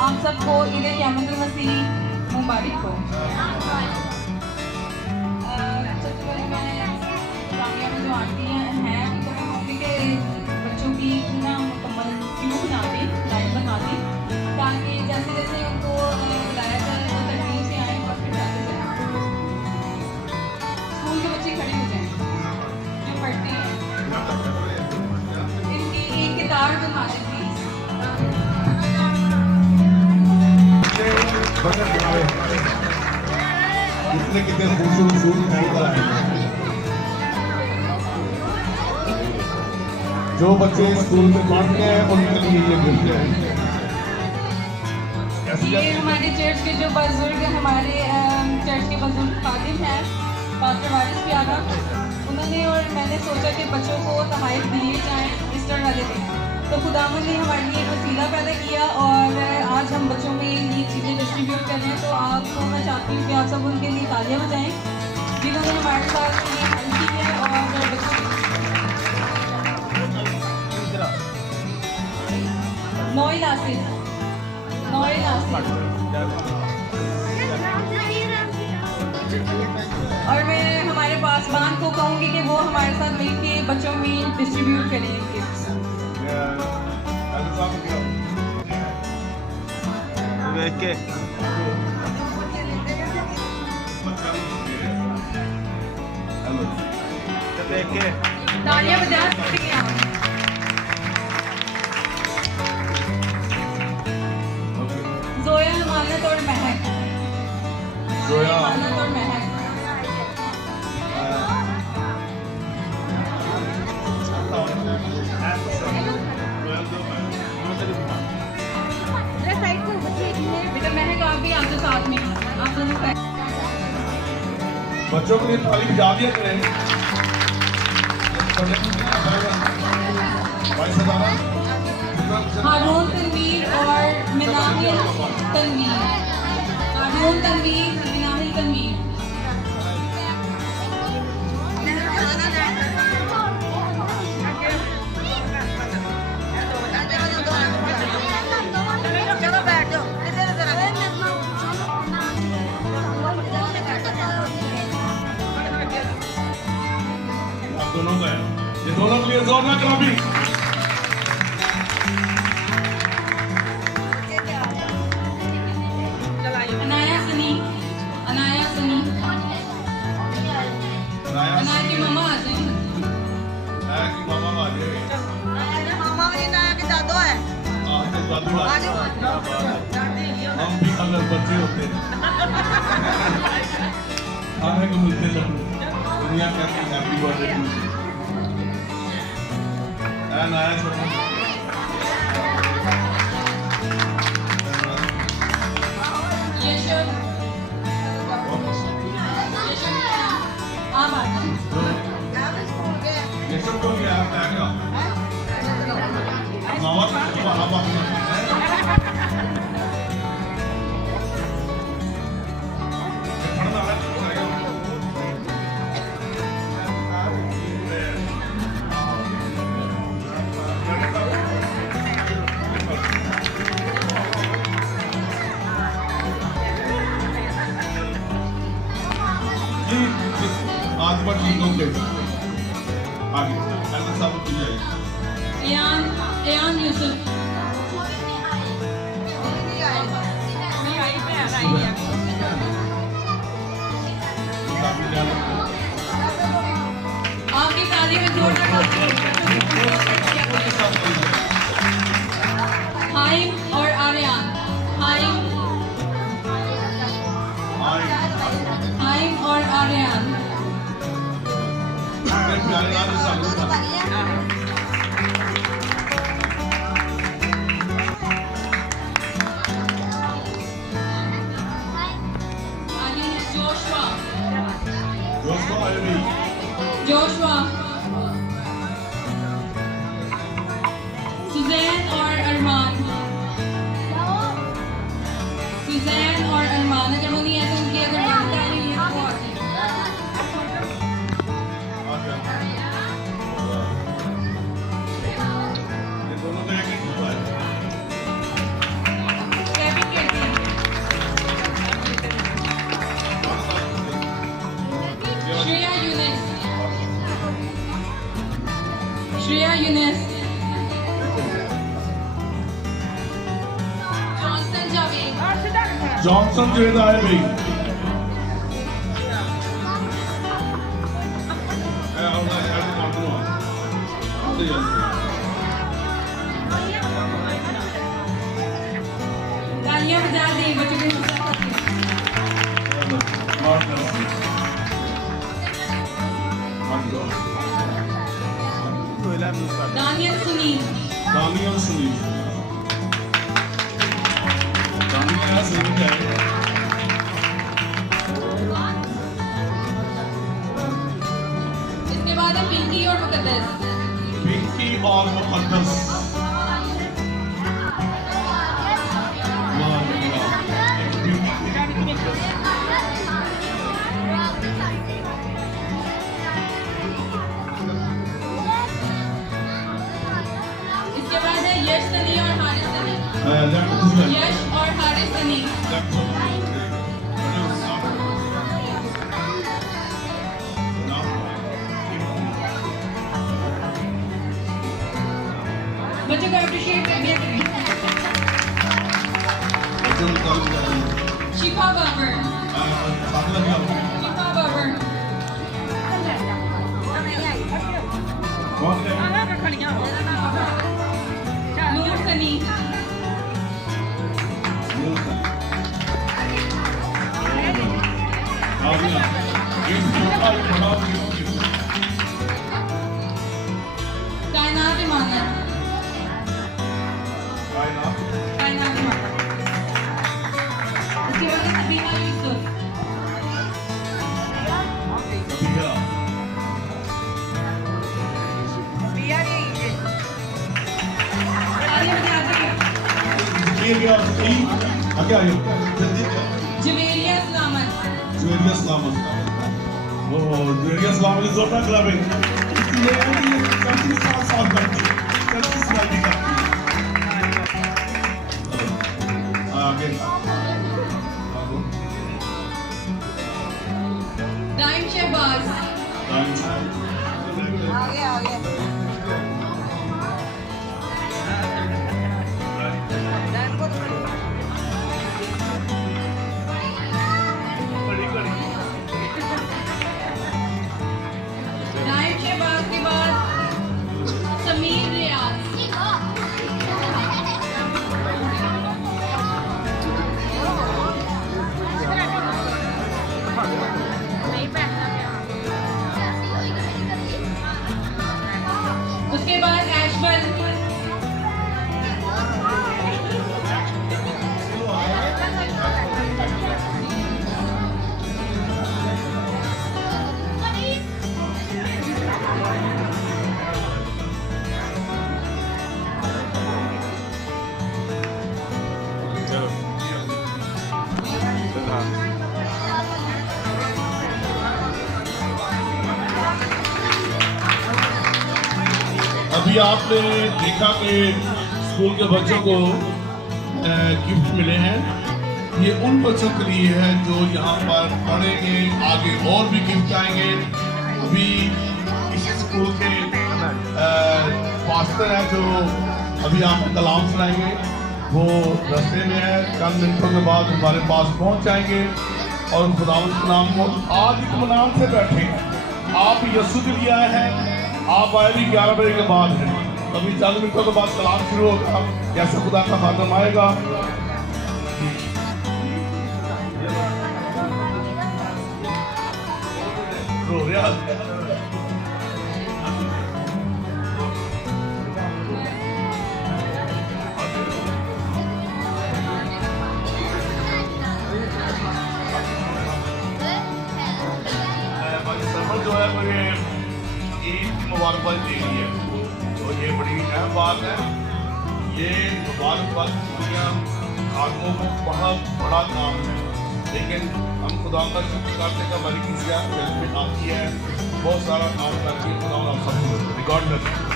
आप सबको ईद क़यामतुल मसीह मुबारक हो। सबसे पहले मैं जामिया में जो आंटी हैं तो मैं कहूँगी कि बच्चों की ना मुकम्मल क्यों बना दें, लाइन बना दें, ताकि जैसे जैसे उनको बुलाया जाए वो तरतीब से आएँ और फिर जाते जाएँ। स्कूल के बच्चे खड़े हो जाएँ जो पढ़ते हैं, इनकी एक किताब बनवा दें प्लीज़। कितने कितने खूबसूरत निकल आए। जो बच्चे स्कूल में पढ़ते हैं उनके लिए ये गिफ्ट है। ये हमारे चर्च के जो बुजुर्ग हमारे चर्च के बुजुर्ग खादिम हैं, पास्टर वारिस प्यारा, उन्होंने और मैंने सोचा कि बच्चों को तोहफ़े दिए जाएं ईस्टर वाले दिन। तो खुदावंद ने हमारे लिए एक वसीला पैदा किया और आज हम बच्चों में ये चीज़ें डिस्ट्रीब्यूट कर रहे हैं। तो आपको मैं चाहती हूँ कि आप सब उनके लिए तालियां बजाएं जिन्होंने हमारे साथ ये हेल्प की है। और बच्चों नोइल आसिफ और मैं हमारे पासबान को कहूँगी कि वो हमारे साथ मिलके बच्चों में डिस्ट्रीब्यूट करें गिफ्ट्स। तालियां बजा सकते हैं आप। जोया, अमानत और महक। अमानत और महक। बेटा महक आप भी आपके साथ में आप दोनों बच्चों के लिए थाली बजा दिया करें। हारून तनवीर और मिनाहिल तनवीर। हारून तनवीर, मिनाहिल तनवीर। दोनों का है, ये दोनों के लिए जोर ना कलामी। अनाया सनी अनाया की मामा आ जाए। की मामा आ जाए। मामा भी नया के दादो है। हम भी अगर बच्चे होते हैं खाने को मिलते दुनिया कहती हैप्पी बर्थडे टू एंड आया छोटा ये सब को क्या है क्या मामा को बाबा आज पर तीनों के आगे ऐसा सब की जाएगी। एयान यूसुफ आपकी ताली में जोरदार हाइम और आर्यन। हाइम और आर्यन। जॉनसन जो है भाई तालियां बजा दें बच्चों के दानियल सुनील दानियल सुनील है इसके बाद है पिंकी और मुकद्दस पिंकी और मुकद्दस इसके बाद है यश सनी और हारिस सनी यश और हारिस सनी बच्चों को अप्रिशिएट करने के लिए शिफा बाबर शिफा बाबर नूर सनी कायनात इमानत कायनात इमानत उसके बाद सबीना यूसुफ जवेरिया सलामत जोरदार क्लब है दाइम शहबाज आगे आगे डान को दाइम शहबाज के बाद समीर रियाज उसके बाद ऐशबल अभी आपने देखा कि स्कूल के बच्चों को गिफ्ट मिले हैं। ये उन बच्चों के लिए है जो यहाँ पर पढ़ेंगे, आगे और भी गिफ्ट आएंगे। अभी इस स्कूल के मास्टर है जो अभी आपको कलाम सुनाएंगे, वो रास्ते में है, चंद मिनटों के बाद हमारे पास पहुँच जाएंगे। और खुदावंद के नाम को आज इत्मीनान से बैठे हैं। आप यीशु के लिए आए हैं, आप आए भी 11 बजे के बाद हैं। अभी 40 मिनटों के बाद कलाम शुरू होगा, कैसे खुदा का खातम आएगा। रो रहा जो है मुझे ईद मुबारकबाद दे रही है, तो ये बड़ी अहम बात है। ये मुबारकबाद दुनिया आदमों को बहुत बड़ा काम है, लेकिन हम खुदा का शुक्र करते हैं हमारी किसी में आती है, बहुत सारा काम करके खुदा आप सब गॉड ब्लेस।